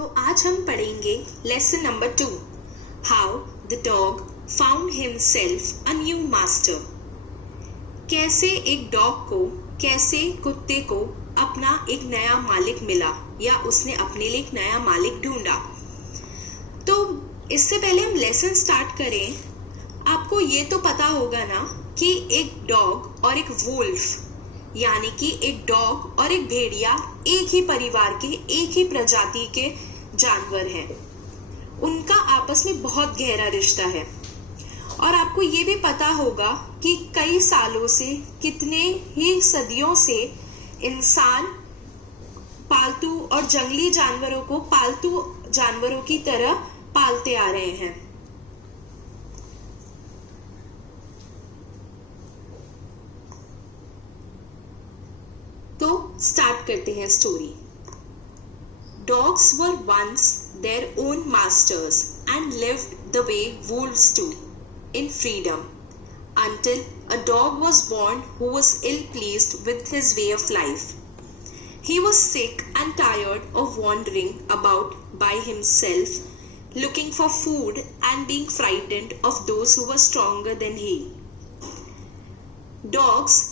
तो आज हम पढ़ेंगे lesson number 2, how the dog found himself a new master. कैसे एक डॉग को, कैसे कुत्ते को अपना एक नया मालिक मिला या उसने अपने लिए एक नया मालिक ढूंढा। तो इससे पहले हम लेसन स्टार्ट करें, आपको ये तो पता होगा ना कि एक डॉग और एक वुल्फ यानी कि एक डॉग और एक भेड़िया एक ही परिवार के, एक ही प्रजाति के जानवर हैं। उनका आपस में बहुत गहरा रिश्ता है। और आपको ये भी पता होगा कि कई सालों से, कितने ही सदियों से इंसान पालतू और जंगली जानवरों को पालतू जानवरों की तरह पालते आ रहे हैं। तो स्टार्ट करते हैं story. Dogs were once their own masters and lived the way wolves do, in freedom, until a dog was born who was ill-pleased with his way of life. He was sick and tired of wandering about by himself, looking for food and being frightened of those who were stronger than he. Dogs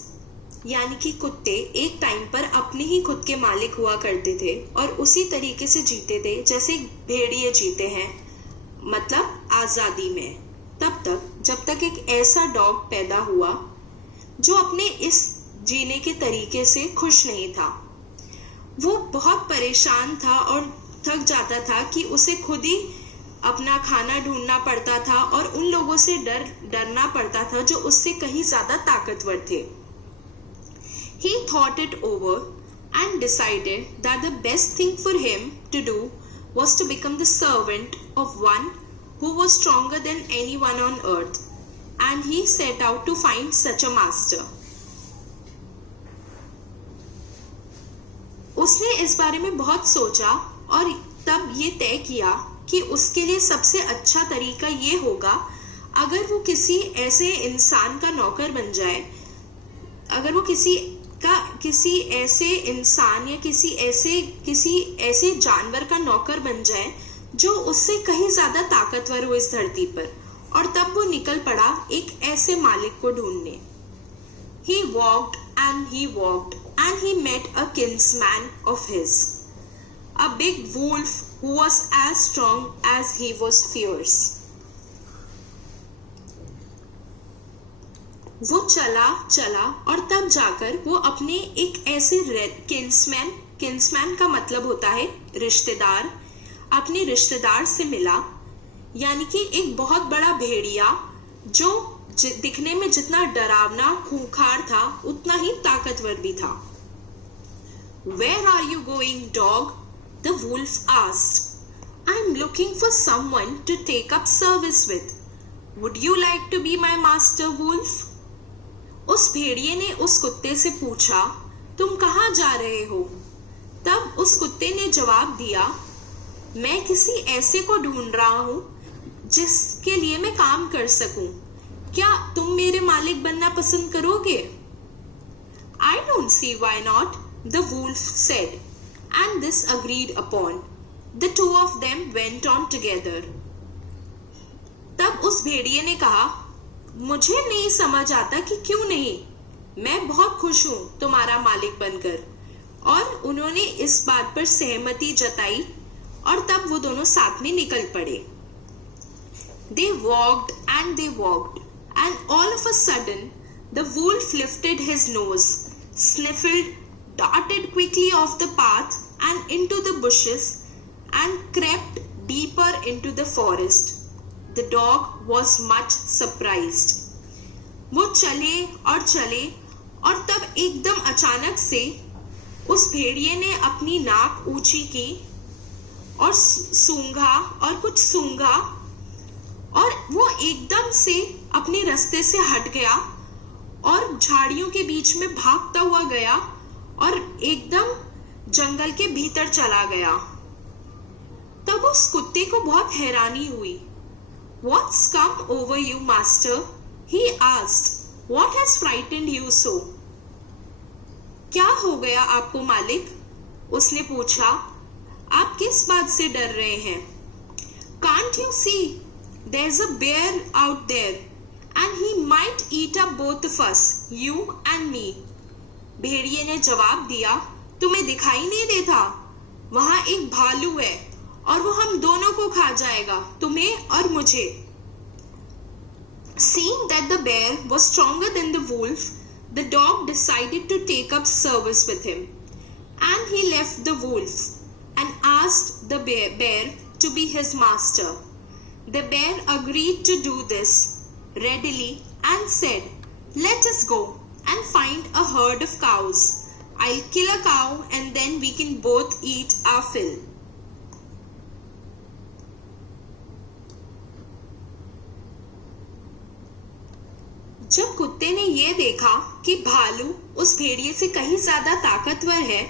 यानी कि कुत्ते एक time पर अपने ही खुद के मालिक हुआ करते थे और उसी तरीके से जीते थे जैसे भेड़िए जीते हैं, मतलब आजादी में। तब तक जब तक एक ऐसा डॉग पैदा हुआ जो अपने इस जीने के तरीके से खुश नहीं था। वो बहुत परेशान था और थक जाता था कि उसे खुद ही अपना खाना ढूंढना पड़ता था और उन लोगों से डरना पड़ता था जो उससे कहीं ज्यादा ताकतवर थे। He thought it over and decided that the best thing for him to do was to become the servant of one who was stronger than anyone on earth, and he set out to find such a master. उसने इस बारे में बहुत सोचा और तब ये तय किया कि उसके लिए सबसे अच्छा तरीका ये होगा अगर वो किसी ऐसे इंसान का नौकर बन जाए, अगर वो किसी ऐसे इंसान या किसी ऐसे जानवर का नौकर बन जाए जो उससे कहीं ज्यादा ताकतवर हो इस धरती पर। और तब वो निकल पड़ा एक ऐसे मालिक को ढूंढने। He walked and he met a kinsman of his, a big wolf who was as strong as he was fierce. वो चला और तब जाकर वो अपने एक ऐसे किन्समैन का मतलब होता है रिश्तेदार, अपने रिश्तेदार से मिला, यानी कि एक बहुत बड़ा भेड़िया जो दिखने में जितना डरावना खूंखार था उतना ही ताकतवर भी था। Where are you going, dog? The wolf asked. I'm looking for someone to take up service with. Would you like to be my master, wolf? उस भेड़िए ने उस कुत्ते से पूछा, तुम कहाँ जा रहे हो? तब उस कुत्ते ने जवाब दिया, मैं किसी ऐसे को ढूंढ रहा हूँ जिसके लिए मैं काम कर सकूं। क्या तुम मेरे मालिक बनना पसंद करोगे? I don't see why not, the wolf said, and this agreed upon. The two of them went on together. तब उस भेड़िए ने कहा, मुझे नहीं समझ आता कि क्यों नहीं, मैं बहुत खुश हूं तुम्हारा मालिक बनकर। और उन्होंने इस बात पर सहमति जताई और तब वो दोनों साथ में निकल पड़े। They walked and all of a sudden the wolf lifted his nose, sniffled, darted quickly off the path and into the bushes and crept deeper into the forest. The dog was much surprised. वो चले और तब एकदम अचानक से उस भेड़िए ने अपनी नाक ऊंची की और सूंघा और वो एकदम से अपने रास्ते से हट गया और झाड़ियों के बीच में भागता हुआ गया और एकदम जंगल के भीतर चला गया। तब उस कुत्ते को बहुत हैरानी हुई। What's come over you, master? He asked. What has frightened you so? क्या हो गया आपको मालिक? उसने पूछा। आप किस बात से डर रहे हैं? Can't you see? There's a bear out there and he might eat up both of us, you and me. भेड़िए ने जवाब दिया, तुम्हें दिखाई नहीं देता? वहां एक भालू है और वो हम दोनों को खा जाएगा, तुम्हें और मुझे। Seeing that the bear was stronger than the wolf, the dog decided to take up service with him, and he left the wolf and asked the bear to be his master. The bear agreed to do this readily and said, "Let us go and find a herd of cows. I'll kill a cow and then we can both eat our fill." जब कुत्ते ने ये देखा कि भालू उस भेड़िए से कहीं ज्यादा ताकतवर है,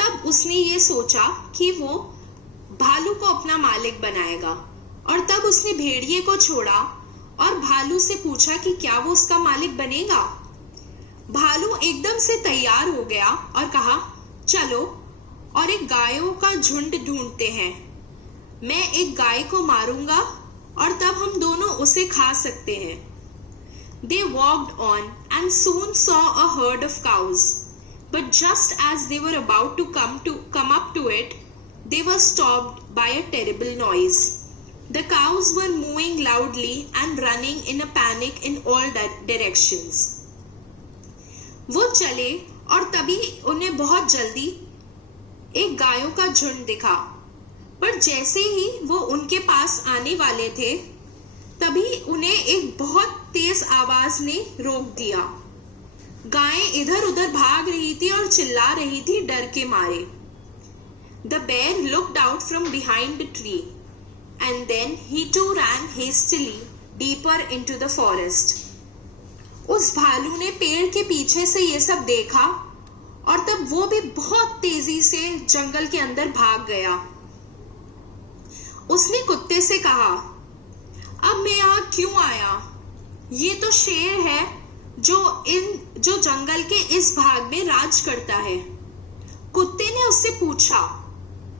तब उसने ये सोचा कि वो भालू को अपना मालिक बनाएगा, और तब उसने भेड़िए को छोड़ा और भालू से पूछा कि क्या वो उसका मालिक बनेगा। भालू एकदम से तैयार हो गया और कहा, चलो और एक गायों का झुंड ढूंढते हैं। मैं एक गाय को मारूंगा और तब हम दोनों उसे खा सकते हैं। They walked on and soon saw a herd of cows. But just as they were about to come up to it, they were stopped by a terrible noise. The cows were mooing loudly and running in a panic in all directions. वो चले और तभी उन्हें बहुत जल्दी एक गायों का झुंड दिखा, पर जैसे ही वो उनके पास आने वाले थे, तभी उन्हें एक बहुत तेज आवाज ने रोक दिया। गायें इधर उधर भाग रही थी और चिल्ला रही थी डर के मारे। The bear looked out from behind the tree and then he too ran hastily deeper into the forest. उस भालू ने पेड़ के पीछे से ये सब देखा और तब वो भी बहुत तेजी से जंगल के अंदर भाग गया। उसने कुत्ते से कहा, अब मैं यहाँ क्यों आया? ये तो शेर है जो जंगल के इस भाग में राज करता है। कुत्ते ने उससे पूछा,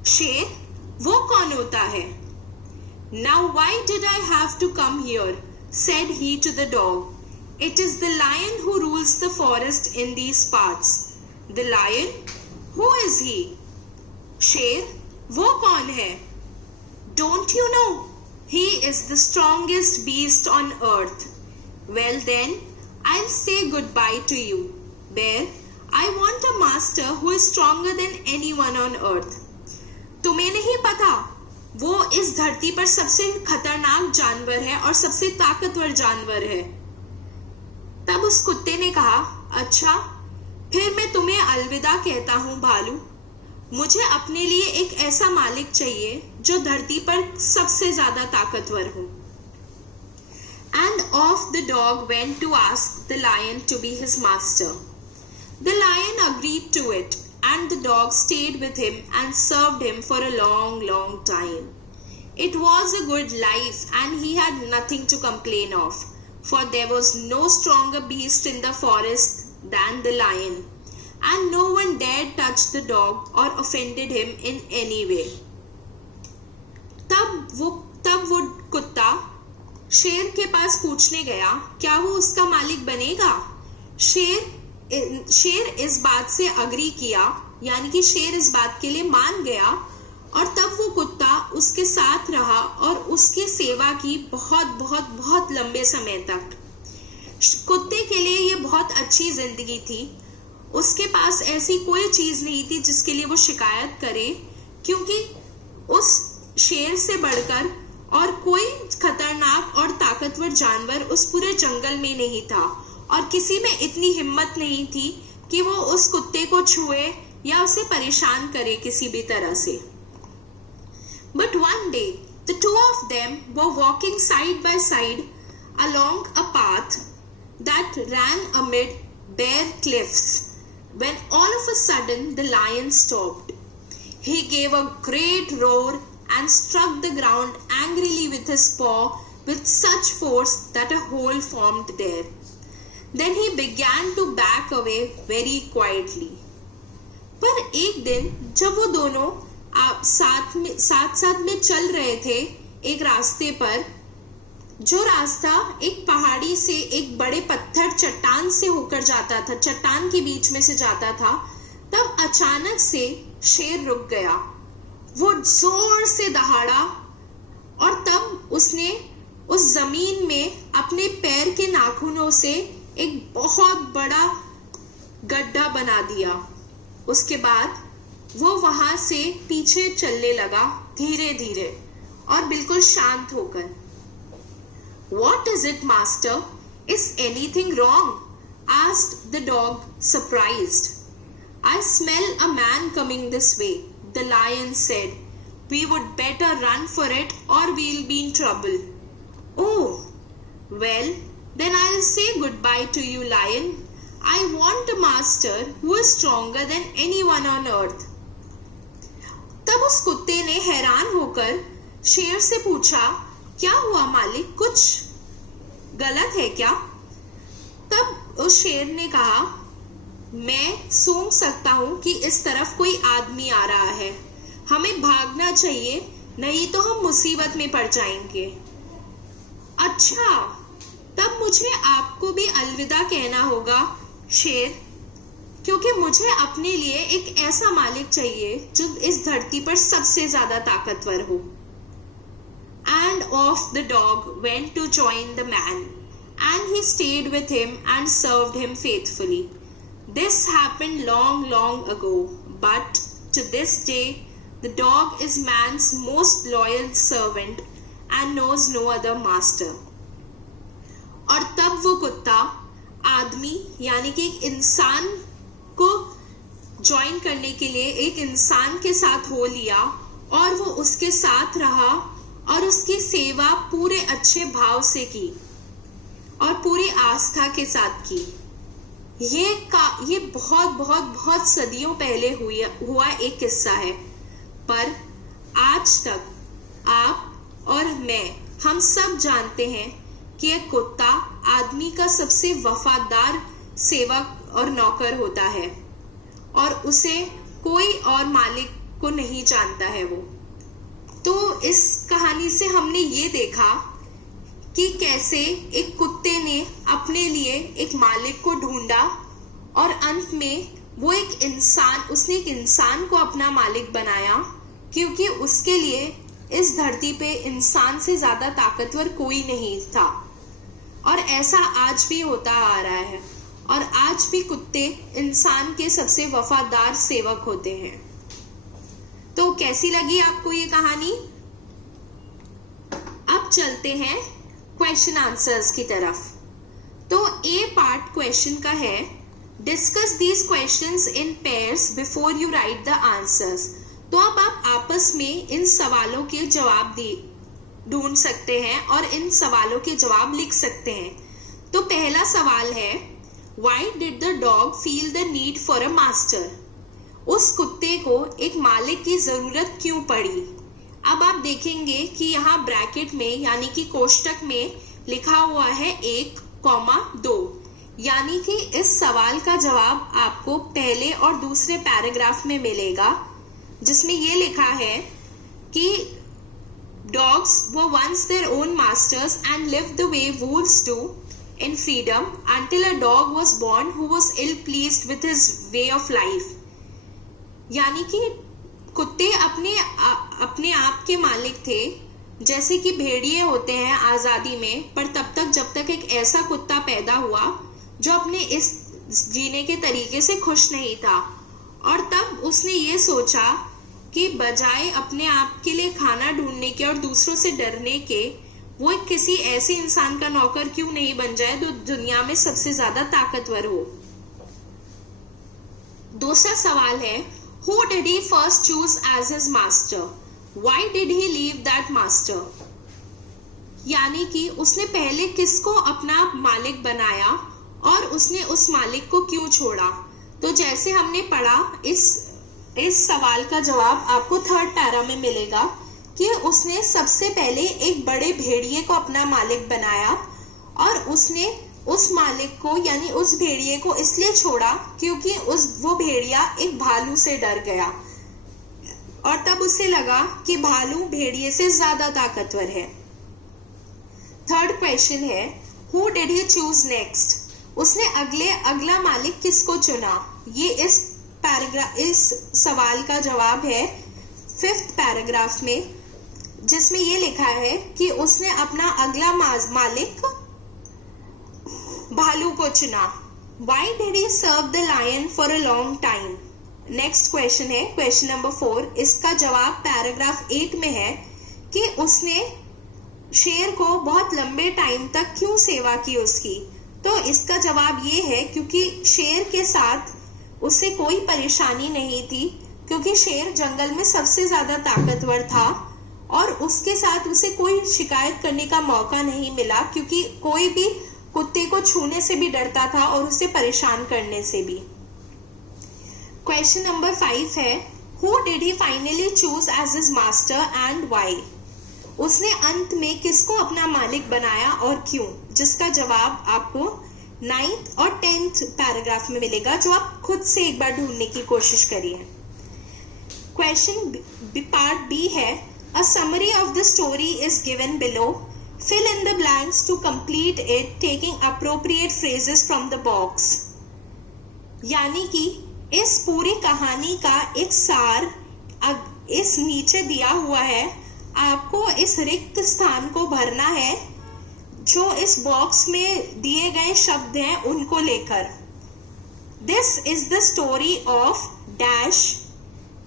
शेर वो कौन होता है? Now why did I have to come here? Said he to the dog. It is the lion who rules the forest in these parts. The lion? Who is he? शेर वो कौन है? Don't you know? He is the strongest beast on earth. Well then, I'll say goodbye to you, bear. I want a master who is stronger than anyone on earth. तुम्हें नहीं पता, वो इस धरती पर सबसे खतरनाक जानवर है और सबसे ताकतवर जानवर है। तब उस कुत्ते ने कहा, अच्छा, फिर मैं तुम्हें अलविदा कहता हूँ भालू। मुझे अपने लिए एक ऐसा मालिक चाहिए जो धरती पर सबसे ज्यादा ताकतवर हो। And off the dog went to ask the lion to be his master. The lion agreed to it, and the dog stayed with him and served him for a long, long time. It was a good life, and he had nothing to complain of, for there was no stronger beast in the forest than the lion, and no one dared touch the dog or offended him in any way. तब वो कुत्ता शेर के पास पूछने गया, क्या वो उसका मालिक बनेगा? शेर इस बात से अग्री किया, यानी कि शेर इस बात के लिए मान गया, और तब वो कुत्ता उसके साथ रहा और उसकी सेवा की बहुत बहुत बहुत लंबे समय तक। कुत्ते के लिए ये बहुत अच्छी जिंदगी थी। उसके पास ऐसी कोई चीज नहीं थी जिसके लिए वो शिकायत करे, क्योंकि उस शेर से बढ़कर और कोई खतरनाक और ताकतवर जानवर उस पूरे जंगल में नहीं था, और किसी में इतनी हिम्मत नहीं थी कि वो उस कुत्ते को छुए या उसे परेशान करे किसी भी तरह से। But one day, the two of them were walking side by side along a path that ran amid bare cliffs, when all of a sudden the lion stopped. He gave a great roar and struck the ground angrily with his paw with such force that a hole formed there. Then he began to back away very quietly. पर एक दिन जब वो दोनों आप साथ में चल रहे थे एक रास्ते पर, जो रास्ता एक पहाड़ी से एक बड़े पत्थर चट्टान से होकर जाता था, चट्टान के बीच में से जाता था, तब अचानक से शेर रुक गया। वो जोर से दहाड़ा और तब उसने उस जमीन में अपने पैर के नाखूनों से एक बहुत बड़ा गड्ढा बना दिया। उसके बाद वो वहां से पीछे चलने लगा धीरे धीरे और बिल्कुल शांत होकर। What is it, master? Is anything wrong? asked the dog, surprised. I smell a man coming this way, the lion said. We would better run for it or we'll be in trouble. Oh, well, then I'll say goodbye to you, lion. I want a master who is stronger than anyone on earth. तब उस कुत्ते ने हैरान होकर शेर से पूछा, क्या हुआ मालिक, कुछ गलत है क्या? तब उस शेर ने कहा, मैं सूंघ सकता हूं कि इस तरफ कोई आदमी आ रहा है, हमें भागना चाहिए, नहीं तो हम मुसीबत में पड़ जाएंगे। अच्छा, तब मुझे आपको भी अलविदा कहना होगा शेर, क्योंकि मुझे अपने लिए एक ऐसा मालिक चाहिए जो इस धरती पर सबसे ज्यादा ताकतवर हो। And off the dog went to join the man, and he stayed with him and served him faithfully. This happened long ago, but to this day, the dog is man's most loyal servant and knows no other master. और तब वो कुत्ता आदमी यानी कि एक इंसान को ज्वाइन करने के लिए एक इंसान के साथ हो लिया और वो उसके साथ रहा और उसकी सेवा पूरे अच्छे भाव से की और पूरी आस्था के साथ की। ये बहुत सदियों पहले हुआ एक किस्सा है, पर आज तक आप और हम सब जानते हैं कि एक कुत्ता आदमी का सबसे वफादार सेवक और नौकर होता है और उसे कोई और मालिक को नहीं जानता है वो। तो इस कहानी से हमने ये देखा कि कैसे एक कुत्ते ने अपने लिए एक मालिक को ढूंढा और अंत में वो उसने एक इंसान को अपना मालिक बनाया, क्योंकि उसके लिए इस धरती पे इंसान से ज्यादा ताकतवर कोई नहीं था। और ऐसा आज भी होता आ रहा है और आज भी कुत्ते इंसान के सबसे वफादार सेवक होते हैं। तो कैसी लगी आपको ये कहानी? अब चलते हैं क्वेश्चन आंसर्स की तरफ। तो ए पार्ट क्वेश्चन का है, discuss these questions in pairs before you right the answers. तो अब आप आपस में इन सवालों के जवाब ढूंढ सकते हैं और इन सवालों के जवाब लिख सकते हैं। तो पहला सवाल है, why did the dog feel the need for a master? उस कुत्ते को एक मालिक की जरूरत क्यों पड़ी? अब आप देखेंगे कि यहाँ ब्रैकेट में यानी कि कोष्टक में लिखा हुआ है 1,2, यानी कि इस सवाल का जवाब आपको पहले और दूसरे पैराग्राफ में मिलेगा, जिसमें ये लिखा है कि dogs were once their own masters and lived the way wolves do in freedom until a dog was born who was ill pleased with his way of life. यानी कि कुत्ते अपने आप के मालिक थे, जैसे कि भेड़िए होते हैं आजादी में, पर तब तक जब तक एक ऐसा कुत्ता पैदा हुआ जो अपने इस जीने के तरीके से खुश नहीं था, और तब उसने ये सोचा कि बजाय अपने आप के लिए खाना ढूंढने के और दूसरों से डरने के, वो किसी ऐसे इंसान का नौकर क्यों नहीं बन जाए जो दुनिया में सबसे ज्यादा ताकतवर हो। दूसरा सवाल है, Who did he first choose as his master? Why did he leave that master? यानी कि उसने पहले किसको अपना मालिक बनाया और उसने उस मालिक को क्यों छोड़ा। तो जैसे हमने पढ़ा, इस सवाल का जवाब आपको थर्ड पैरा में मिलेगा कि उसने सबसे पहले एक बड़े भेड़िए को अपना मालिक बनाया और उसने उस मालिक को यानी उस भेड़िए को इसलिए छोड़ा क्योंकि वो भेड़िया एक भालू से डर गया। और तब उसे लगा कि भालू भेड़िए से ज्यादा ताकतवर है। थर्ड क्वेश्चन है, who did he choose next? उसने अगला मालिक किसको चुना? ये इस सवाल का जवाब है 5th पैराग्राफ में, जिसमें ये लिखा है कि उसने अपना अगला मालिक भालू को चुना। Why did he serve the lion for a long time? Next question है, क्वेश्चन नंबर 4। इसका जवाब पैराग्राफ 8 में है कि उसने शेर को बहुत लंबे टाइम तक क्यों सेवा की उसकी। तो इसका जवाब ये है क्योंकि शेर के साथ उसे कोई परेशानी नहीं थी, क्योंकि शेर जंगल में सबसे ज्यादा ताकतवर था और उसके साथ उसे कोई शिकायत करने का मौका नहीं मिला, क्योंकि कोई भी कुत्ते को छूने से भी डरता था और उसे परेशान करने से भी। क्वेश्चन नंबर 5 है, who did he finally choose as his master and why? उसने अंत में किसको अपना मालिक बनाया और क्यों? जिसका जवाब आपको 9th और 10th पैराग्राफ में मिलेगा, जो आप खुद से एक बार ढूंढने की कोशिश करिए। क्वेश्चन पार्ट बी है, a summary of the story is given below, fill in the blanks to complete it taking appropriate phrases from the box। यानी कि इस पूरी कहानी का एक सार इस नीचे दिया हुआ है, आपको इस रिक्त स्थान को भरना है जो इस बॉक्स में दिए गए शब्द हैं उनको लेकर। This is the story of dash.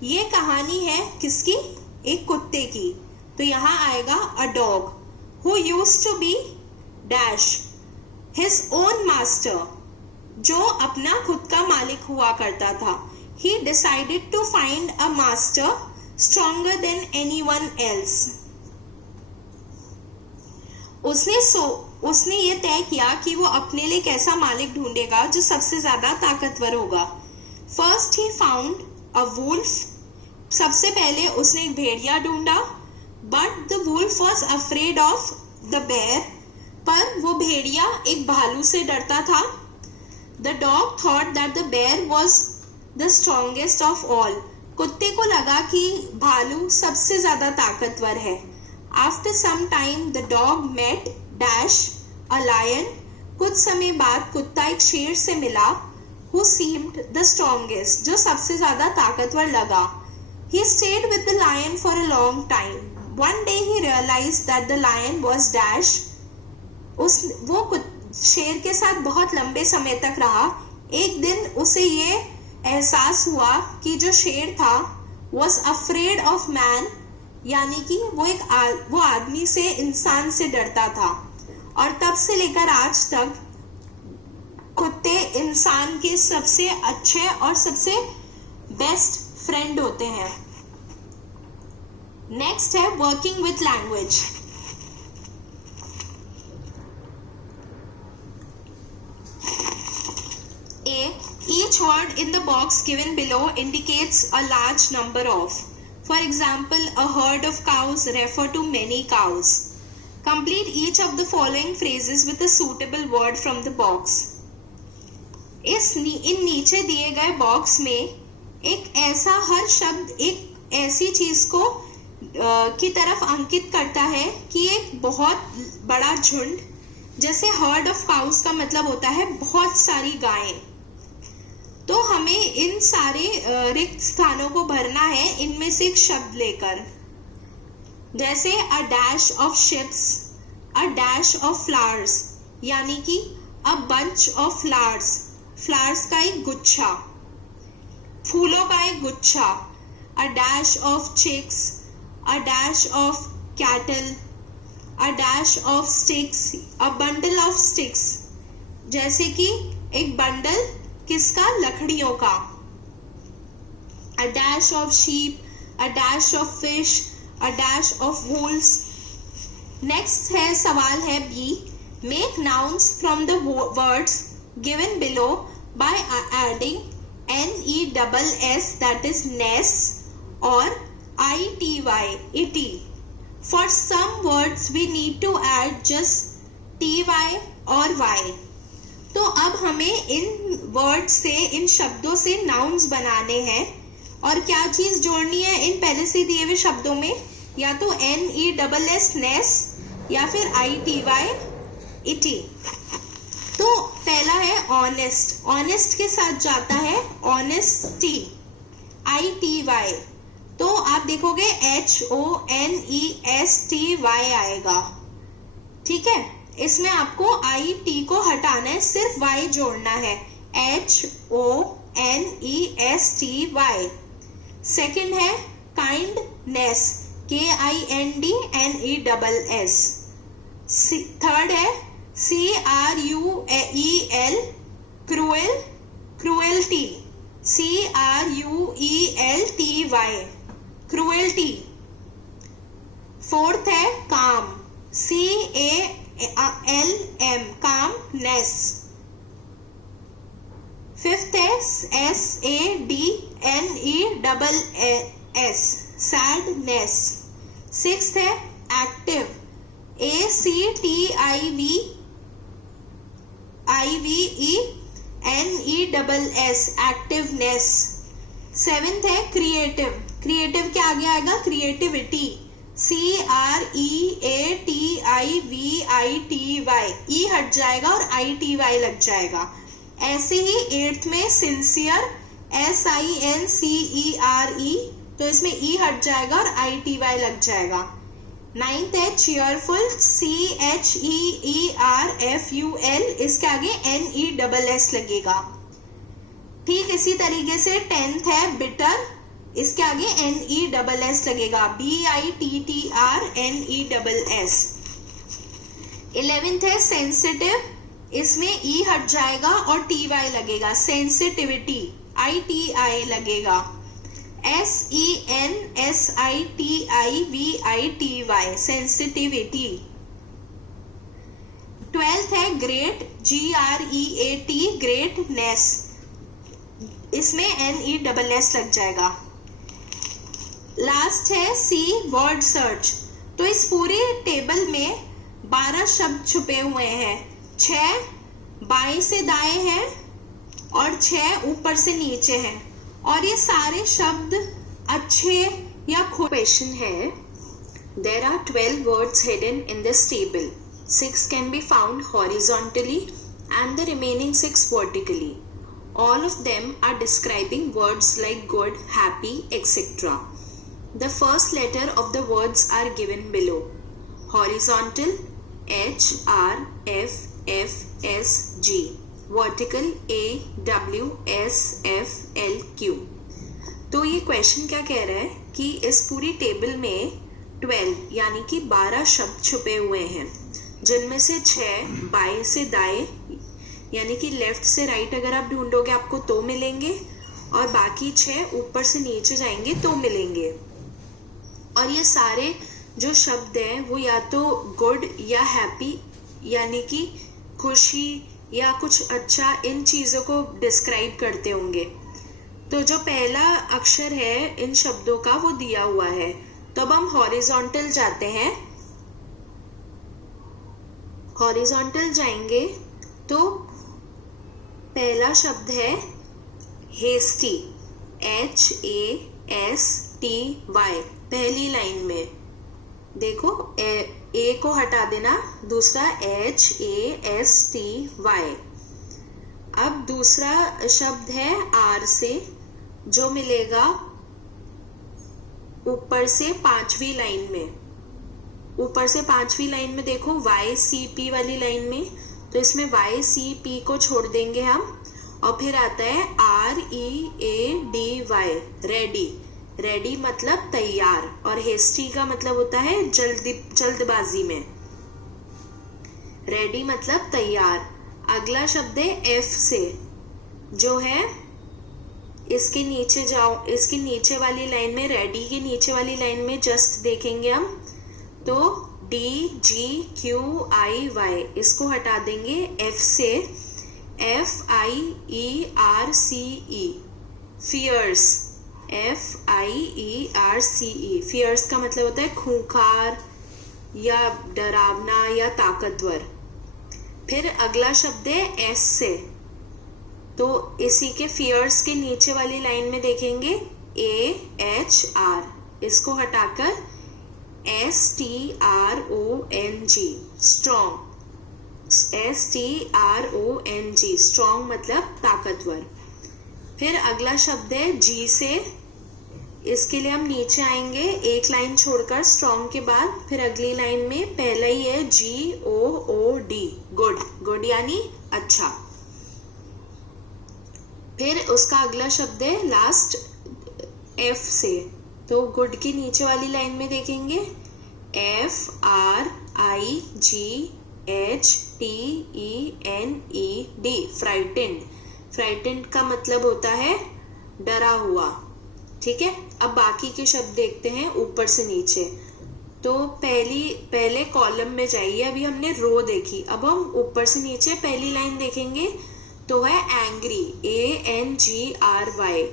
ये कहानी है किसकी? एक कुत्ते की। तो यहां आएगा a dog who used to be dash his own master, जो अपना खुद का मालिक हुआ करता था। He decided to find a master stronger than anyone else। उसने ये तय किया कि वो अपने लिए कैसा मालिक ढूंढेगा जो सबसे ज्यादा ताकतवर होगा। First he found a wolf। सबसे पहले उसने एक भेड़िया ढूंढा। But the wolf was afraid of the bear। पर वो भेड़िया एक भालू से डरता था। The dog thought that the bear was the strongest of all। कुत्ते को लगा कि भालू सबसे ज्यादा ताकतवर है। After some time the dog met dash a lion। कुछ समय बाद कुत्ता एक शेर से मिला, who seemed the strongest, जो सबसे ज्यादा ताकतवर लगा। He stayed with the lion for a long time। One day he realized that the lion was dash। वो शेर के साथ बहुत लंबे समय तक रहा। एक दिन उसे ये एहसास हुआ कि जो शेर था was afraid of man, यानी कि वो आदमी से, इंसान से डरता था। और तब से लेकर आज तक कुत्ते इंसान के सबसे अच्छे और सबसे बेस्ट फ्रेंड होते हैं। नेक्स्ट है working with language. Each word in the box given below indicates a large number of. For example, a herd of cows refer to many cows. Complete each of the following phrases with a suitable word from the box। इन नीचे दिए गए box में एक ऐसा हर शब्द एक ऐसी चीज को की तरफ अंकित करता है कि एक बहुत बड़ा झुंड, जैसे हर्ड ऑफ काउस का मतलब होता है बहुत सारी गायें। तो हमें इन सारे रिक्त स्थानों को भरना है इनमें से एक शब्द लेकर, जैसे a dash of ships, a dash of flowers, यानी कि a bunch of flowers, flowers का एक गुच्छा, फूलों का एक गुच्छा। A dash of chicks, a dash of cattle, a dash of sticks, a bundle of sticks, जैसे कि एक बंडल किसका? लकड़ियों का। a dash of sheep, a dash of fish, a dash of wolves। Next है सवाल है B, make nouns from the words given below by adding NESS, that is ness, or ITY, it। For some words we need to add just TY और Y। तो अब हमें इन word से, इन शब्दों से नाउन्स बनाने हैं और क्या चीज जोड़नी है इन पहले से दिए हुए शब्दों में, या तो NESS नेस या फिर ITY इटी। तो पहला है ऑनेस्ट, ऑनेस्ट के साथ जाता है ऑनेस्टी ITY, तो आप देखोगे HONESTY आएगा, ठीक है। इसमें आपको IT को हटाना है, सिर्फ Y जोड़ना है, HONESTY। सेकंड है काइंडनेस, KINDNESS। थर्ड है CRUEL, cruel, cruelty, CRUELTY, cruelty. Fourth है काम, CALM, कामनेस। फिफ्थ है SADNESS, सैडनेस। सिक्स्थ है एक्टिव, ACTIVENESS, एक्टिवनेस। सेवेंथ है क्रिएटिव, क्रिएटिव के आगे आएगा क्रिएटिविटी, CREATIVITY, ई हट जाएगा और ITY लग जाएगा। ऐसे ही एट्थ में सिंसियर, SINCERE, तो इसमें ई हट जाएगा और ITY लग जाएगा। नाइन्थ है चीयरफुल, CHEERFUL, इसके आगे NESS लगेगा। ठीक इसी तरीके से टेंथ है बिटर, इसके आगे NESS लगेगा, BITTRNESS। 11th है सेंसिटिव, इसमें ई हट जाएगा और TY लगेगा, सेंसिटिविटी ITI लगेगा, SENSITIVITY, सेंसिटिविटी। 12th है ग्रेट, GREAT, ग्रेटनेस, इसमें NESS लग जाएगा। लास्ट है सी वर्ड सर्च, तो इस पूरे टेबल में 12 शब्द छुपे हुए हैं, 6 बाएं से दाएं हैं और 6 ऊपर से नीचे हैं, और ये सारे शब्द अच्छे या क्वेश्चन है। There are 12 words hidden in this table. 6 can be found horizontally and the remaining 6 vertically. All of them are describing words like good, happy, etc. The first letter of the words are given below. Horizontal HRFFSG, vertical AWSFLQ। तो ये question क्या कह रहा है कि इस पूरी table में 12 यानी कि 12 शब्द छुपे हुए हैं, जिनमें से 6 बाएं से दाएं यानी कि लेफ्ट से राइट अगर आप ढूंढोगे आपको तो मिलेंगे, और बाकी 6 ऊपर से नीचे जाएंगे तो मिलेंगे। और ये सारे जो शब्द हैं वो या तो गुड या हैप्पी यानी कि खुशी या कुछ अच्छा, इन चीजों को डिस्क्राइब करते होंगे। तो जो पहला अक्षर है इन शब्दों का वो दिया हुआ है, तो अब हम हॉरिजॉन्टल जाते हैं। हॉरिजॉन्टल जाएंगे तो पहला शब्द है हेस्टी, HASTY, पहली लाइन में देखो ए को हटा देना, दूसरा HASTY। अब दूसरा शब्द है आर से, जो मिलेगा ऊपर से 5वीं लाइन में, ऊपर से 5वीं लाइन में देखो YCP वाली लाइन में, तो इसमें YCP को छोड़ देंगे हम, और फिर आता है READY, रेडी। रेडी मतलब तैयार, और हेस्टी का मतलब होता है जल्दबाजी में, रेडी मतलब तैयार। अगला शब्द है F से, जो है इसके नीचे जाओ, इसके नीचे वाली लाइन में, रेडी के नीचे वाली लाइन में जस्ट देखेंगे हम तो DGQIY, इसको हटा देंगे F से, FIERCE, फियर्स, FIERCE, फियर्स का मतलब होता है खूंखार या डरावना या ताकतवर। फिर अगला शब्द है S से, तो इसी के फियर्स के नीचे वाली लाइन में देखेंगे AHR, इसको हटाकर STRONG, स्ट्रॉन्ग, STRONG, स्ट्रॉन्ग मतलब ताकतवर। फिर अगला शब्द है G से, इसके लिए हम नीचे आएंगे एक लाइन छोड़कर स्ट्रॉन्ग के बाद, फिर अगली लाइन में पहला ही है GOOD, गुड, गुड यानी अच्छा। फिर उसका अगला शब्द है लास्ट F से, तो गुड की नीचे वाली लाइन में देखेंगे FRIGHTENED, फ्राइटेंड। फ्राइटेंड का मतलब होता है डरा हुआ। ठीक है, अब बाकी के शब्द देखते हैं ऊपर से नीचे। तो पहले कॉलम में जाइए, अभी हमने रो देखी, अब हम ऊपर से नीचे पहली लाइन देखेंगे तो है एंग्री, ANGRY।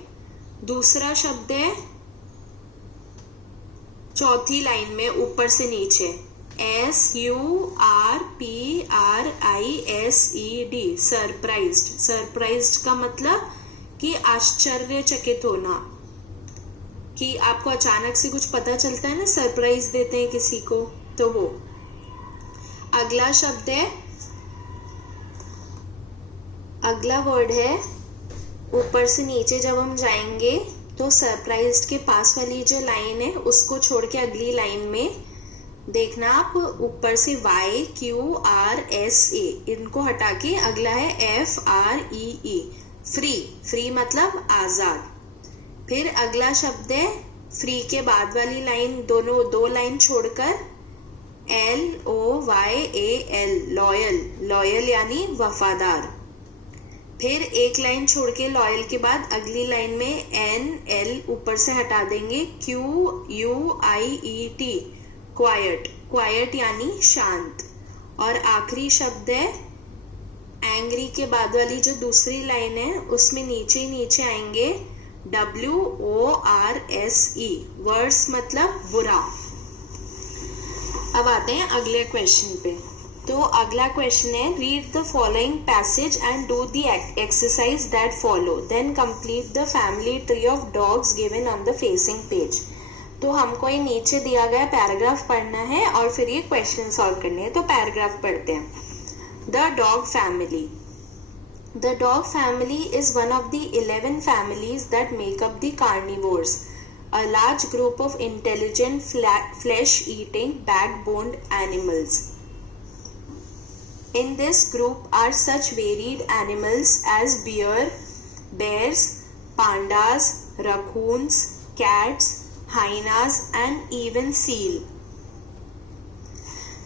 दूसरा शब्द है चौथी लाइन में ऊपर से नीचे SURPRISED, सरप्राइज्ड। सरप्राइज्ड का मतलब कि आश्चर्यचकित होना, कि आपको अचानक से कुछ पता चलता है ना, सरप्राइज देते हैं किसी को, तो वो। अगला शब्द है, अगला वर्ड है ऊपर से नीचे जब हम जाएंगे तो सरप्राइज्ड के पास वाली जो लाइन है उसको छोड़ के अगली लाइन में देखना आप, ऊपर से YQRSA, इनको हटा के अगला है FREE, फ्री। फ्री मतलब आजाद। फिर अगला शब्द है फ्री के बाद वाली लाइन, दो लाइन छोड़कर LOYAL, लॉयल, लॉयल यानी वफादार। फिर एक लाइन छोड़ के लॉयल के बाद अगली लाइन में NL ऊपर से हटा देंगे, QUIET, क्वाइट, क्वाइट यानी शांत। और आखिरी शब्द है एंग्री के बाद वाली जो दूसरी लाइन है उसमें नीचे ही नीचे आएंगे WORSE, वर्स मतलब बुरा। अब आते हैं अगले क्वेश्चन पे। तो अगला क्वेश्चन है read the following passage and do the exercise that follow, then complete the family tree of dogs given on the facing page. तो हमको ये नीचे दिया गया पैराग्राफ पढ़ना है और फिर ये क्वेश्चन सॉल्व करने हैं। तो पैराग्राफ पढ़ते हैं। The dog family. The dog family is one of the 11 families that make up the carnivores, a large group of intelligent flesh-eating backboned animals. In this group are such varied animals as bears, pandas, raccoons, cats, hyenas and even seal.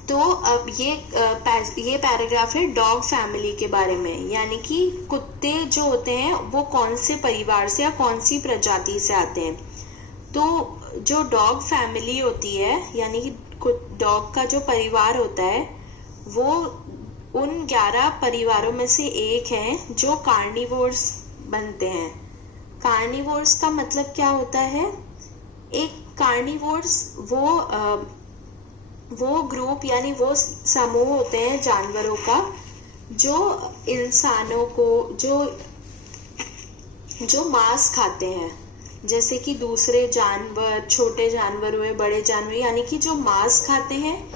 तो अब ये paragraph है dog family के बारे में, यानी कि कुत्ते जो होते हैं वो कौन से परिवार से या कौन सी प्रजाति से आते हैं। तो जो डॉग फैमिली होती है यानी कि डॉग का जो परिवार होता है वो उन 11 परिवारों में से एक है जो कार्निवोर्स बनते हैं। कार्निवोर्स का मतलब क्या होता है? एक कार्निवोर्स वो ग्रुप यानी वो समूह होते हैं जानवरों का जो इंसानों को जो मांस खाते हैं, जैसे कि दूसरे जानवर, छोटे जानवर हुए, बड़े जानवर, यानी कि जो मांस खाते हैं।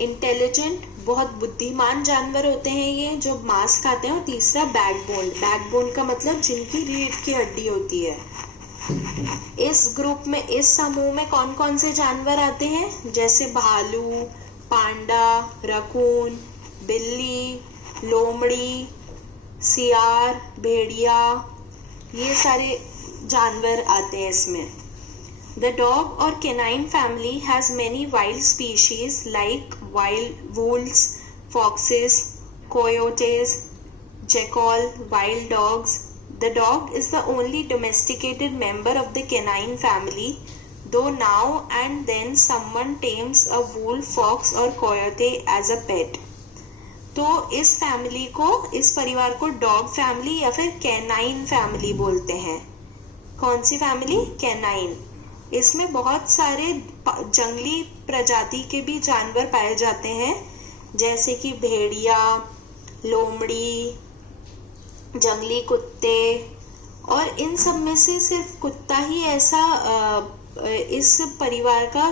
इंटेलिजेंट, बहुत बुद्धिमान जानवर होते हैं ये जो मांस खाते हैं। और तीसरा बैकबोन। बैकबोन का मतलब जिनकी रीढ़ की हड्डी होती है। इस ग्रुप में, इस समूह में कौन कौन से जानवर आते हैं? जैसे भालू, पांडा, रकून, बिल्ली, लोमड़ी, सियार, भेड़िया, ये सारे जानवर आते हैं इसमें। The dog or canine family has many wild species like wild wolves, foxes, coyotes, jackal, wild dogs. The dog is the only domesticated member of the canine family, though now and then someone tames a wolf, fox or coyote as a pet. तो इस family को, इस परिवार को dog family या फिर canine family बोलते हैं। कौन सी फैमिली? कैनाइन। इसमें बहुत सारे जंगली प्रजाति के भी जानवर पाए जाते हैं, जैसे कि भेड़िया, लोमड़ी, जंगली कुत्ते और इन सब में से सिर्फ कुत्ता ही ऐसा इस परिवार का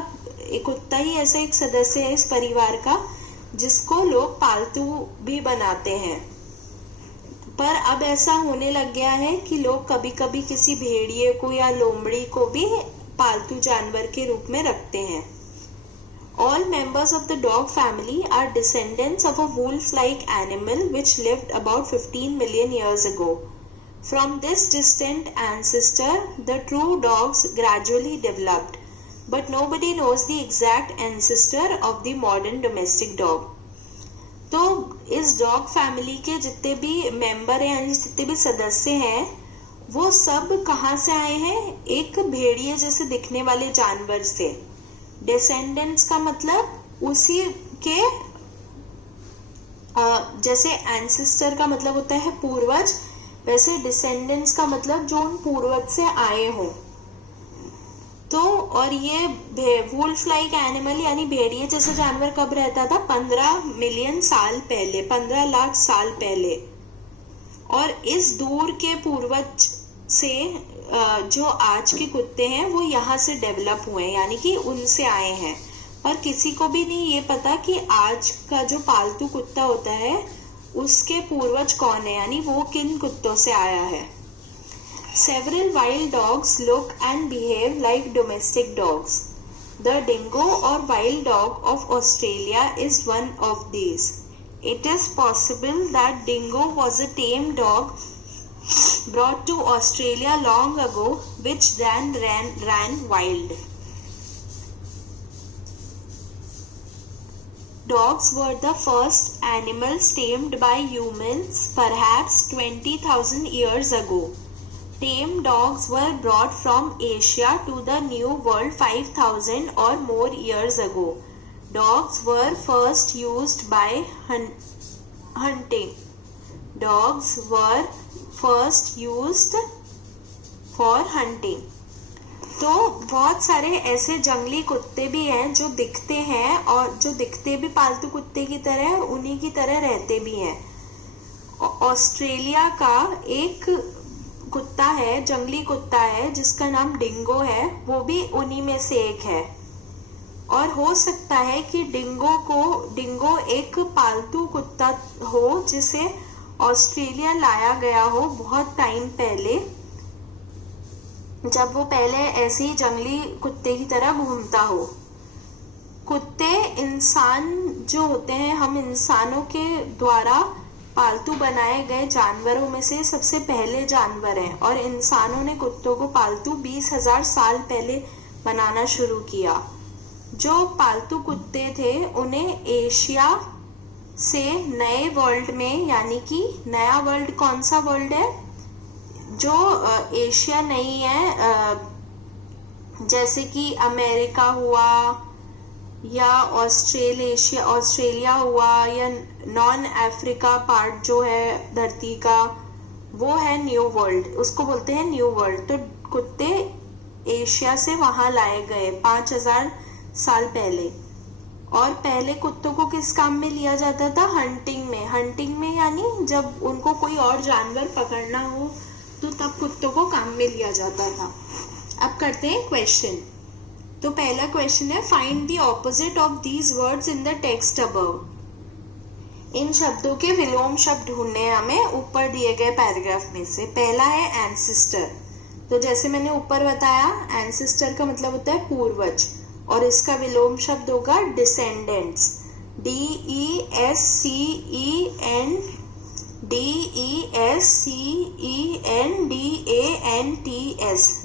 कुत्ता ही ऐसा एक सदस्य है इस परिवार का जिसको लोग पालतू भी बनाते हैं। पर अब ऐसा होने लग गया है कि लोग कभी कभी किसी भेड़िए को या लोमड़ी को भी पालतू जानवर के रूप में रखते हैं। All members of the dog family are descendants of a wolf-like animal which lived about 15 million years ago. From this distant ancestor, the true dogs gradually developed, but nobody knows the exact ancestor of the modern domestic dog. तो इस dog family के जितने भी member हैं यानी जितने भी सदस्य हैं वो सब कहाँ से आए हैं? एक भेड़िए जैसे दिखने वाले जानवर से। डिसेंडेंट्स का मतलब उसी के जैसे एंसेस्टर का मतलब होता है पूर्वज, वैसे डिसेंडेंट्स का मतलब जो उन पूर्वज से आए हो। तो और ये वुल्फ लाइक एनिमल यानी भेड़िए जैसा जानवर कब रहता था? 15 मिलियन साल पहले, 15 लाख साल पहले। और इस दूर के पूर्वज से जो आज के कुत्ते हैं वो यहाँ से डेवलप हुए हैं यानी कि उनसे आए हैं। पर किसी को भी नहीं ये पता कि आज का जो पालतू कुत्ता होता है उसके पूर्वज कौन है यानी वो किन कुत्तों से आया है। Several wild dogs look and behave like domestic dogs. The dingo or wild dog of Australia is one of these. It is possible that dingo was a tame dog brought to Australia long ago, which then ran wild. Dogs were the first animals tamed by humans perhaps 20,000 years ago. Tame dogs were brought from Asia to the New World 5,000 or more years ago. Dogs were first used by hunting. Dogs were first used for hunting. तो बहुत सारे ऐसे जंगली कुत्ते भी हैं जो दिखते हैं और जो दिखते भी पालतू कुत्ते की तरह है और उन्हीं की तरह रहते भी हैं। ऑस्ट्रेलिया का एक कुत्ता है, जंगली कुत्ता है जिसका नाम डिंगो है, वो भी उन्हीं में से एक है। और हो सकता है कि डिंगो एक पालतू कुत्ता हो जिसे ऑस्ट्रेलिया लाया गया हो बहुत टाइम पहले, जब वो पहले ऐसे ही जंगली कुत्ते की तरह घूमता हो। कुत्ते इंसान जो होते हैं, हम इंसानों के द्वारा पालतू बनाए गए जानवरों में से सबसे पहले जानवर हैं और इंसानों ने कुत्तों को पालतू 20,000 साल पहले बनाना शुरू किया। जो पालतू कुत्ते थे उन्हें एशिया से नए वर्ल्ड में, यानी कि नया वर्ल्ड कौन सा वर्ल्ड है जो एशिया नहीं है, जैसे कि अमेरिका हुआ या ऑस्ट्रेलिया हुआ या नॉन अफ्रीका पार्ट जो है धरती का, वो है न्यू वर्ल्ड, उसको बोलते हैं न्यू वर्ल्ड। तो कुत्ते एशिया से वहां लाए गए 5,000 साल पहले। और पहले कुत्तों को किस काम में लिया जाता था? हंटिंग में यानी जब उनको कोई और जानवर पकड़ना हो तो तब कुत्तों को काम में लिया जाता था। अब करते हैं क्वेश्चन। तो पहला क्वेश्चन है, find the opposite of these words in the text above. इन शब्दों के विलोम शब्द ढूंढने हमें ऊपर दिए गए पैराग्राफ में से। पहला है एंसेस्टर। तो जैसे मैंने ऊपर बताया, एंसेस्टर का मतलब होता है पूर्वज और इसका विलोम शब्द होगा डिसेंडेंट्स। DESCENDENTS,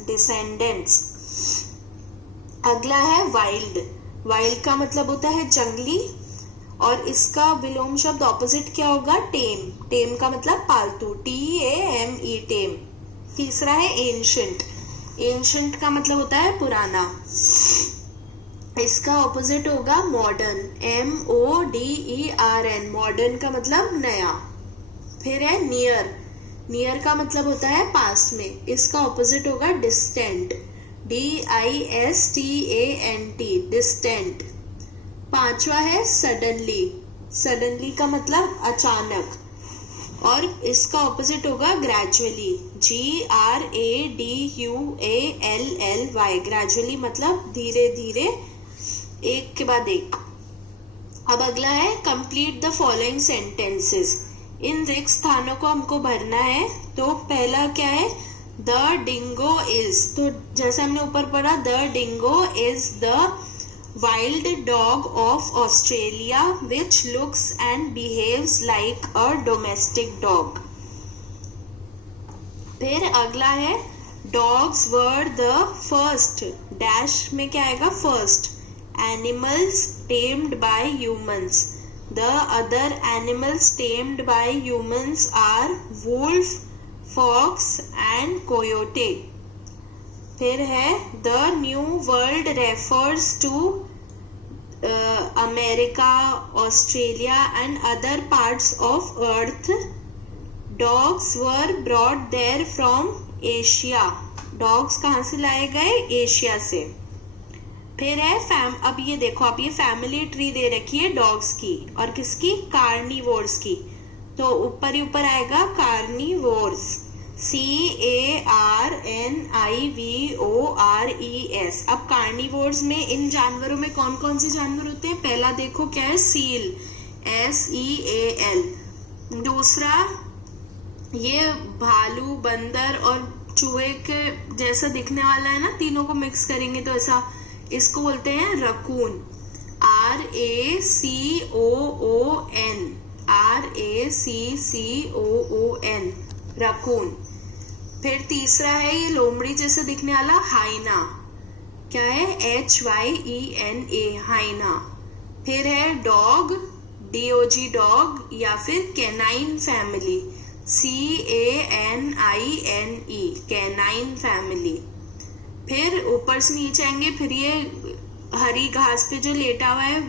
descendants. अगला है वाइल्ड। वाइल्ड का मतलब होता है जंगली और इसका विलोम शब्द ऑपोजिट क्या होगा? टेम। टेम का मतलब पालतू, TAME, टेम। तीसरा है एंशिएंट। एंशिएंट का मतलब होता है पुराना, इसका ऑपोजिट होगा मॉडर्न, MODERN। मॉडर्न का मतलब नया। फिर है नियर। नियर का मतलब होता है पास में, इसका ऑपोजिट होगा डिस्टेंट, DISTANT, डिस्टेंट। पांचवा है सडनली। सडनली का मतलब अचानक और इसका ऑपोजिट होगा ग्रेजुअली, GRADUALLY, ग्रेजुअली मतलब धीरे धीरे, एक के बाद एक। अब अगला है कंप्लीट द फॉलोइंग सेंटेंसेस, इन रिक्त स्थानों को हमको भरना है। तो पहला क्या है, द डिंगो इज, तो जैसे हमने ऊपर पढ़ा, the dingo is the wild dog of Australia which looks and behaves like a domestic dog। फिर अगला है dogs were the first dash में क्या आएगा, first animals tamed by humans, the other animals tamed by humans are wolf, fox and coyote। फिर है the new world refers to America, Australia and other parts of earth, dogs were brought there from Asia, dogs कहाँ से लाए गए, Asia से। फिर है अब ये देखो, आप ये फैमिली ट्री दे रखी है डॉग्स की और किसकी, कार्निवोर्स की, तो ऊपर ही ऊपर आएगा कार्निवोर्स, CARNIVORES। अब कार्निवोर्स में इन जानवरों में कौन कौन से जानवर होते हैं, पहला देखो क्या है, सील, SEAL। दूसरा ये भालू, बंदर और चूहे के जैसा दिखने वाला है ना, तीनों को मिक्स करेंगे तो ऐसा, इसको बोलते हैं रकून, RACCOON, रकून। फिर तीसरा है ये लोमड़ी जैसे दिखने वाला, हाइना, क्या है, HYENA, हाइना। फिर है डॉग, DOG डॉग, या फिर canine family, CANINE, canine family. फिर ऊपर से नीचे आएंगे, फिर ये हरी घास पे जो लेटा हुआ है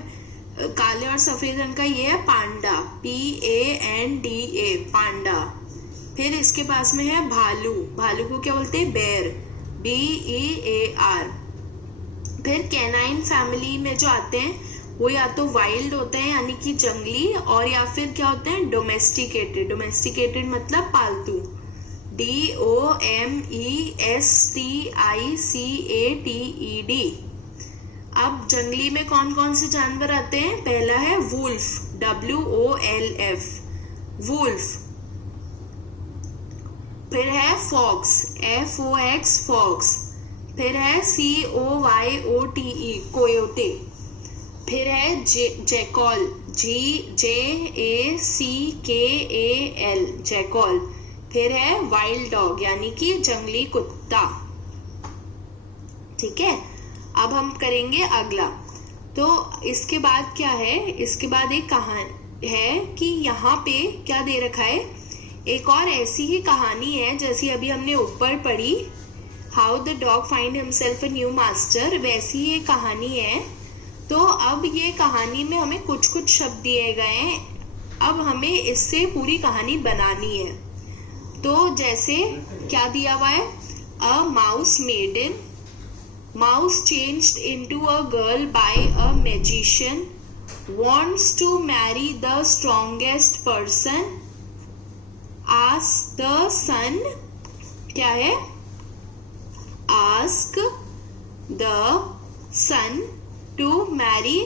काले और सफेद रंग का, ये है पांडा, PANDA, पांडा। फिर इसके पास में है भालू, भालू को क्या बोलते हैं, बेर, BEAR। फिर कैनाइन फैमिली में जो आते हैं वो या तो वाइल्ड होते हैं यानी कि जंगली, और या फिर क्या होते हैं, डोमेस्टिकेटेड, डोमेस्टिकेटेड मतलब पालतू, DOMESTICATED। अब जंगली में कौन कौन से जानवर आते हैं, पहला है वुल्फ, WOLF, वुल्फ। फिर है फॉक्स, FOX, फॉक्स। फिर है COYOTE, कोयोटे। फिर है जैकॉल, JACKAL, जैकॉल। फिर है वाइल्ड डॉग यानी कि जंगली कुत्ता। ठीक है, अब हम करेंगे अगला। तो इसके बाद क्या है, इसके बाद एक कहानी है कि यहाँ पे क्या दे रखा है, एक और ऐसी ही कहानी है जैसी अभी हमने ऊपर पढ़ी, how the dog find himself a new master, वैसी ये कहानी है। तो अब ये कहानी में हमें कुछ कुछ शब्द दिए गए हैं, अब हमें इससे पूरी कहानी बनानी है। तो जैसे क्या दिया हुआ है, a mouse maiden, mouse changed into a girl by a magician, wants to marry the strongest person, ask the sun, क्या है, ask the sun to marry,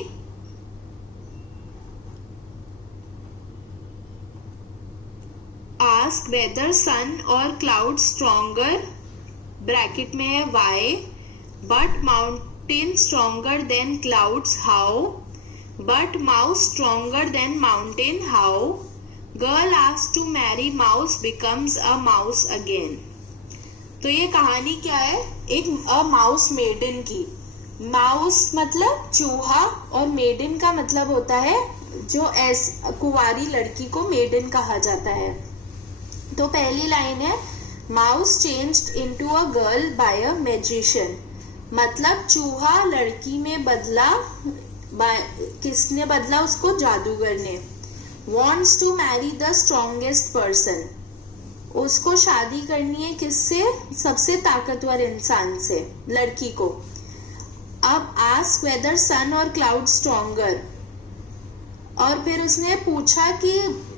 ask whether sun or cloud stronger, bracket में है why, but mountain stronger than clouds, how, but mouse stronger than mountain, how, girl asked to marry mouse becomes a mouse again। तो ये कहानी क्या है, एक अ mouse maiden की, mouse मतलब चूहा और मेडन का मतलब होता है जो कुंवारी लड़की को मेडन कहा जाता है। तो पहली लाइन है, mouse changed into a girl by a magician, मतलब चूहा लड़की में बदला, किसने बदला उसको, जादूगर ने। wants to marry the strongest person, उसको शादी करनी है किससे, सबसे ताकतवर इंसान से, लड़की को। अब ask whether sun or cloud stronger, और फिर उसने पूछा कि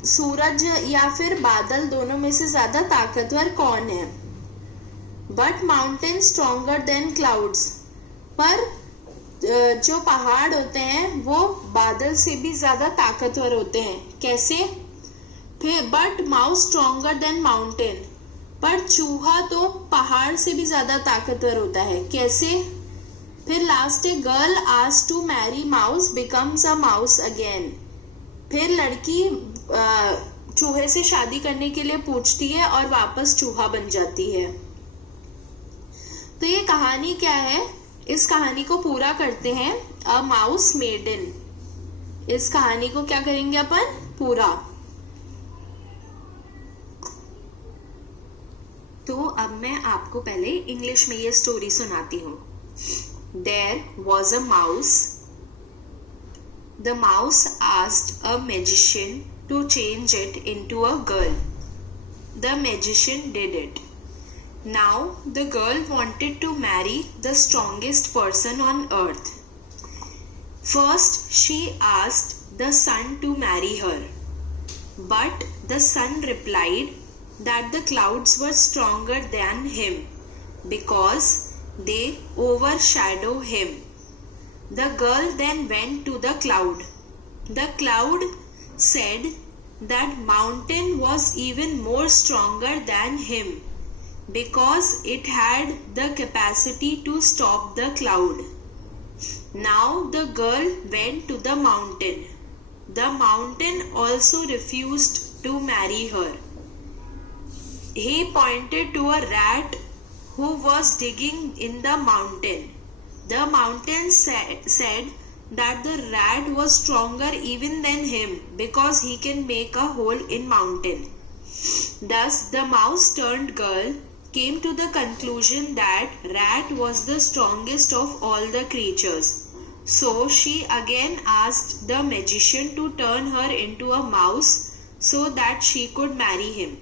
सूरज या फिर बादल दोनों में से ज्यादा ताकतवर कौन है। But mountain stronger than clouds, पर जो पहाड़ होते हैं वो बादल से भी ज्यादा ताकतवर होते हैं। कैसे? फिर but mouse stronger than mountain, पर चूहा तो पहाड़ से भी ज्यादा ताकतवर होता है। कैसे? फिर लास्ट है girl asked to marry mouse becomes a mouse again, फिर लड़की चूहे से शादी करने के लिए पूछती है और वापस चूहा बन जाती है। तो ये कहानी क्या है, इस कहानी को पूरा करते हैं अ माउस मेडन। इस कहानी को क्या करेंगे अपन? पूरा। तो अब मैं आपको पहले इंग्लिश में ये स्टोरी सुनाती हूँ। There was a mouse. The mouse asked a magician to change it into a girl. The magician did it. Now the girl wanted to marry the strongest person on earth. First she asked the sun to marry her, but the sun replied that the clouds were stronger than him because they overshadow him. The girl then went to the cloud. The cloud said that mountain was even more stronger than him because it had the capacity to stop the cloud. Now the girl went to the mountain. The mountain also refused to marry her. He pointed to a rat who was digging in the mountain. The mountain said that the rat was stronger even than him because he can make a hole in mountain. Thus the mouse turned girl came to the conclusion that rat was the strongest of all the creatures. So she again asked the magician to turn her into a mouse so that she could marry him.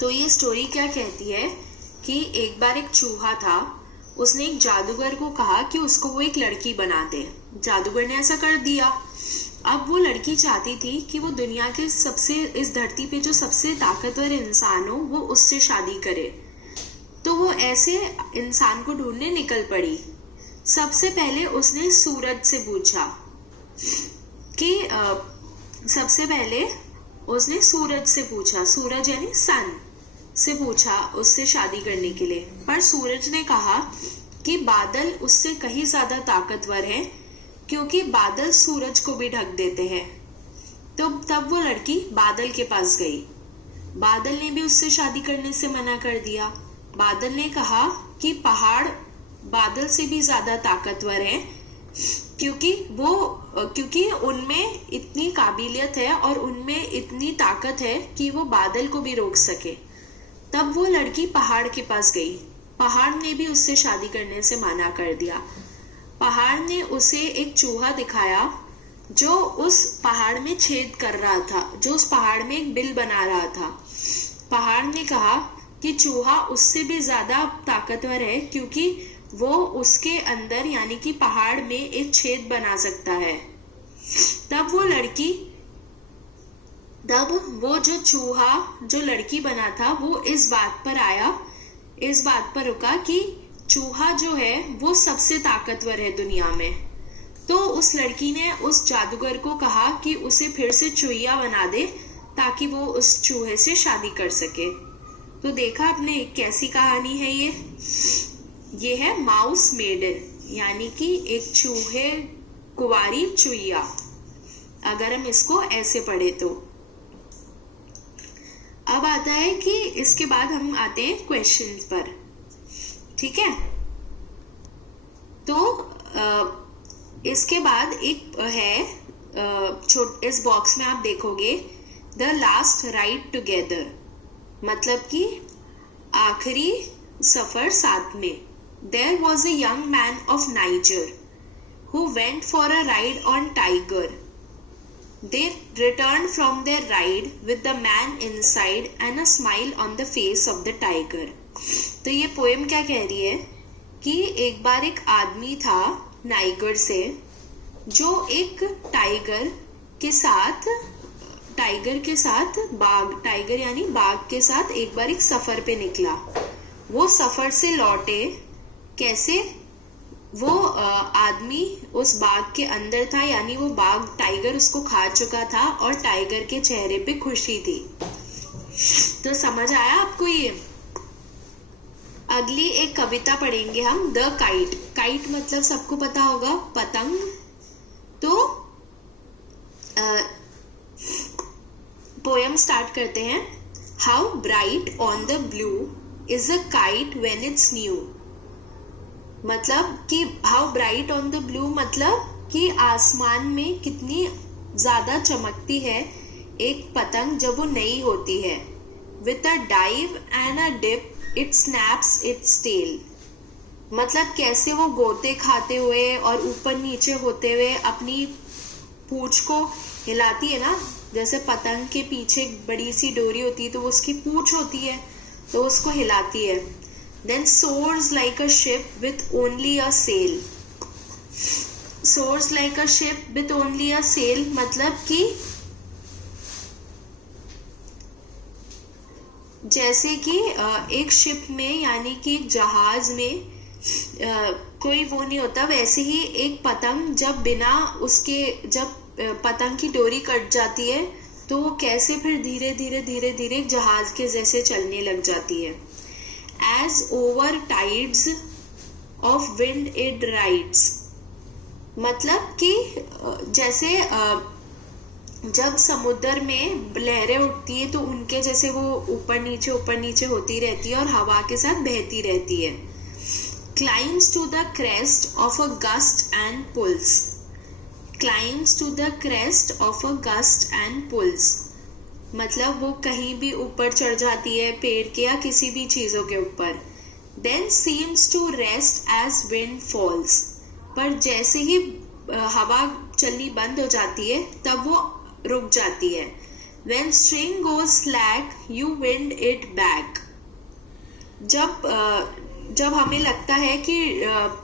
तो ये story क्या कहती है कि एक बार एक चूहा था, उसने एक जादूगर को कहा कि उसको वो एक लड़की बना दे। जादूगर ने ऐसा कर दिया। अब वो लड़की चाहती थी कि वो दुनिया के सबसे, इस धरती पे जो सबसे ताकतवर इंसान हो वो उससे शादी करे। तो वो ऐसे इंसान को ढूंढने निकल पड़ी। सबसे पहले उसने सूरज से पूछा कि सबसे पहले उसने सूरज से पूछा, सूरज यानी सन से पूछा उससे शादी करने के लिए। पर सूरज ने कहा कि बादल उससे कहीं ज्यादा ताकतवर है क्योंकि बादल सूरज को भी ढक देते हैं। तो तब वो लड़की बादल के पास गई। बादल ने भी उससे शादी करने से मना कर दिया। बादल ने कहा कि पहाड़ बादल से भी ज्यादा ताकतवर है क्योंकि उनमें इतनी काबिलियत है और उनमें इतनी ताकत है कि वो बादल को भी रोक सके। तब वो लड़की पहाड़ के पास गई। पहाड़ ने भी उससे शादी करने से मना कर दिया। पहाड़ ने उसे एक चूहा दिखाया जो उस पहाड़ में छेद कर रहा था, जो उस पहाड़ में एक बिल बना रहा था। पहाड़ ने कहा कि चूहा उससे भी ज्यादा ताकतवर है क्योंकि वो उसके अंदर यानी कि पहाड़ में एक छेद बना सकता है। तब वो जो चूहा जो लड़की बना था वो इस बात पर रुका कि चूहा जो है वो सबसे ताकतवर है दुनिया में। तो उस लड़की ने उस जादूगर को कहा कि उसे फिर से चूहिया बना दे ताकि वो उस चूहे से शादी कर सके। तो देखा आपने कैसी कहानी है ये है माउस मेडन, यानी कि एक चूहे कुंवारी चूहिया, अगर हम इसको ऐसे पढ़े तो। अब आता है कि इसके बाद हम आते हैं क्वेश्चंस पर, ठीक है। तो इसके बाद एक है इस बॉक्स में आप देखोगे द लास्ट राइड टुगेदर, मतलब कि आखिरी सफर साथ में। There was a young man of Niger who went for a ride on tiger. They returned from their ride with the man inside and a smile on the face of the tiger. तो ये poem क्या कह रही है कि एक बार एक आदमी था नाइगर से जो एक टाइगर के साथ टाइगर के साथ बाघ, टाइगर यानी बाघ के साथ एक बार एक सफर पे निकला। वो सफर से लौटे, कैसे? वो आदमी उस बाघ के अंदर था, यानी वो बाघ, टाइगर उसको खा चुका था और टाइगर के चेहरे पे खुशी थी। तो समझ आया आपको ये? अगली एक कविता पढ़ेंगे हम, द काइट। काइट मतलब सबको पता होगा, पतंग। तो पोयम स्टार्ट करते हैं। How bright on the blue is a kite when it's new. मतलब कि how bright on the blue मतलब कि आसमान में कितनी ज्यादा चमकती है एक पतंग जब वो नई होती है। With a dive and a dip it snaps its tail. मतलब कैसे वो गोते खाते हुए और ऊपर नीचे होते हुए अपनी पूंछ को हिलाती है ना, जैसे पतंग के पीछे बड़ी सी डोरी होती है तो वो उसकी पूंछ होती है, तो उसको हिलाती है। Then soars like a ship with only a sail. Soars like a ship with only a sail मतलब कि जैसे कि एक शिप में, यानी कि एक जहाज में कोई वो नहीं होता, वैसे ही एक पतंग जब बिना उसके, जब पतंग की डोरी कट जाती है तो वो कैसे फिर धीरे धीरे धीरे धीरे जहाज के जैसे चलने लग जाती है। As over tides of wind it rides। मतलब कि जैसे जब समुद्र में लहरें उठती है तो उनके जैसे वो ऊपर नीचे होती रहती है और हवा के साथ बहती रहती है। Climbs to the crest of a gust and pulls। Climbs to the crest of a gust and pulls मतलब वो कहीं भी ऊपर चढ़ जाती है, पेड़ के या किसी भी चीजों के ऊपर। Then seems to rest as wind falls। पर जैसे ही हवा चलनी बंद हो जाती है तब वो रुक जाती है। When string goes slack you wind it back। जब हमें लगता है कि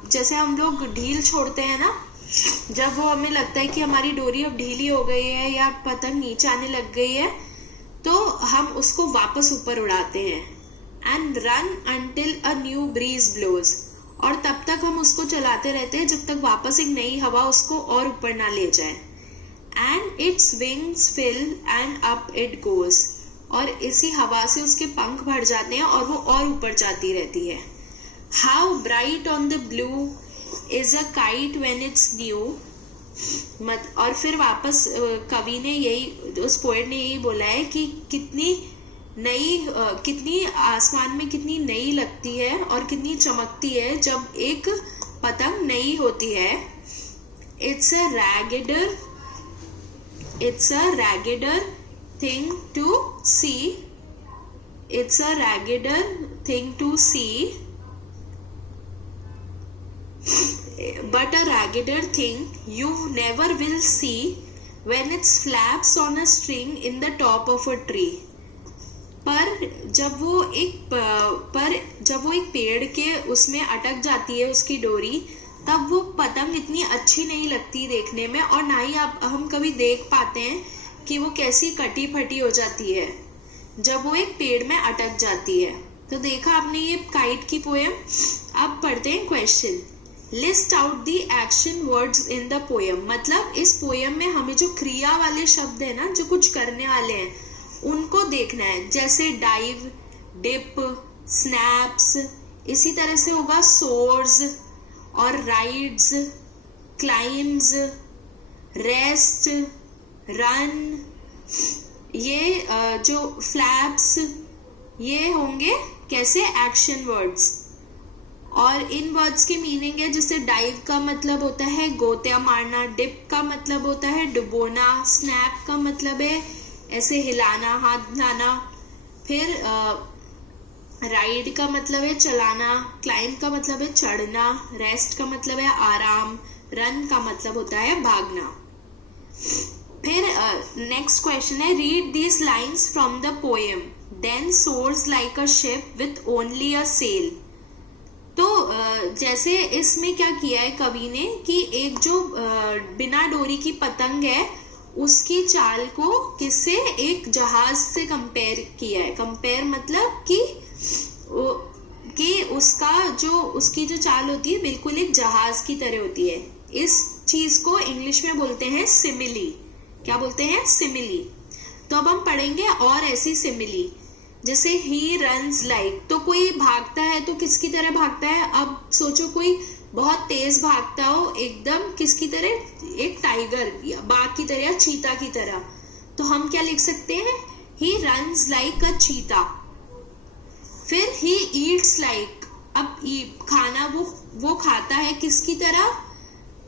जैसे हम लोग ढील छोड़ते हैं ना, जब वो हमें लगता है कि हमारी डोरी अब ढीली हो गई है या पतंग नीचे आने लग गई है, तो हम उसको वापस ऊपर उड़ाते हैं। And run until a new breeze blows. और तब तक हम उसको चलाते रहते हैं जब तक वापस एक नई हवा उसको और ऊपर ना ले जाए। And its wings fill and up it goes. और इसी हवा से उसके पंख भर जाते हैं और वो और ऊपर जाती रहती है। How bright on the blue is a kite when it's new. और फिर वापस कवि ने यही, उस पोएट ने यही बोला है कि कितनी आसमान में कितनी नई लगती है और कितनी चमकती है जब एक पतंग नई होती है। It's a raggeder thing to see। It's a raggeder thing to see, but a raggeder thing you never will see when it flaps on a string in the top of a tree। पर जब वो एक पेड़ के उसमें अटक जाती है उसकी डोरी, तब वो पतंग इतनी अच्छी नहीं लगती देखने में, और ना ही हम कभी देख पाते हैं कि वो कैसी कटी फटी हो जाती है जब वो एक पेड़ में अटक जाती है। तो देखा आपने ये काइट की पोएम। अब पढ़ते हैं question. List out the action words in the poem. मतलब इस पोएम में हमें जो क्रिया वाले शब्द है ना, जो कुछ करने वाले हैं, उनको देखना है। जैसे डाइव, डिप, स्नैप्स, इसी तरह से होगा सोर्स और राइड्स, क्लाइम्स, रेस्ट, रन। ये जो फ्लैप्स, ये होंगे कैसे एक्शन वर्ड्स। और इन वर्ड्स के मीनिंग है, जैसे डाइव का मतलब होता है गोतिया मारना, डिप का मतलब होता है डुबोना, स्नैप का मतलब है ऐसे हिलाना, हाथ हिलाना। फिर राइड का मतलब है चलाना, क्लाइंब का मतलब है चढ़ना, रेस्ट का मतलब है आराम, रन का मतलब होता है भागना। फिर नेक्स्ट क्वेश्चन है, read these lines from the poem, then soars like a ship with only a sail. तो जैसे इसमें क्या किया है कवि ने कि एक जो बिना डोरी की पतंग है उसकी चाल को किससे, एक जहाज से कंपेयर किया है। कंपेयर मतलब कि उसकी जो चाल होती है बिल्कुल एक जहाज की तरह होती है। इस चीज को इंग्लिश में बोलते हैं सिमिली। क्या बोलते हैं? सिमिली। तो अब हम पढ़ेंगे और ऐसी सिमिली, जैसे ही रन्स लाइक, तो कोई भागता है तो किसकी तरह भागता है? अब सोचो कोई बहुत तेज भागता हो एकदम, किसकी तरह? एक टाइगर या बाघ की तरह या चीता की तरह। तो हम क्या लिख सकते हैं? ही रन्स लाइक अ चीता। फिर ही ईट्स लाइक, अब खाना वो खाता है किसकी तरह?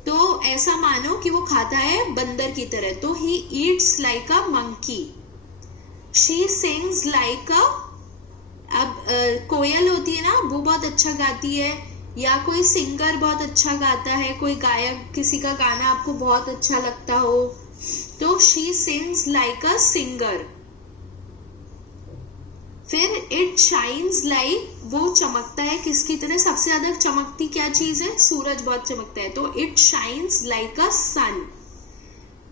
तो ऐसा मानो कि वो खाता है बंदर की तरह, तो he eats like a monkey. She sings like अ, अब कोयल होती है ना, वो बहुत अच्छा गाती है, या कोई सिंगर बहुत अच्छा गाता है, कोई गायक, किसी का गाना आपको बहुत अच्छा लगता हो, तो she sings like a singer. फिर इट शाइन्स लाइक, वो चमकता है किसकी तरह? सबसे ज्यादा चमकती क्या चीज है? सूरज बहुत चमकता है, तो इट शाइन्स लाइक अ सन।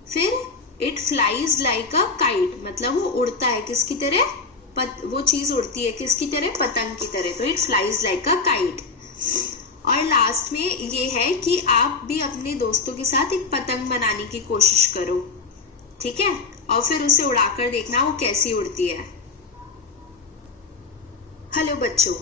फिर it flies like a kite, मतलब वो उड़ता है किसकी तरह? वो चीज उड़ती है किसकी तरह? पतंग की तरह, तो it flies like a kite. और लास्ट में ये है कि आप भी अपने दोस्तों के साथ एक पतंग बनाने की कोशिश करो, ठीक है? और फिर उसे उड़ाकर देखना वो कैसी उड़ती है। हेलो बच्चों,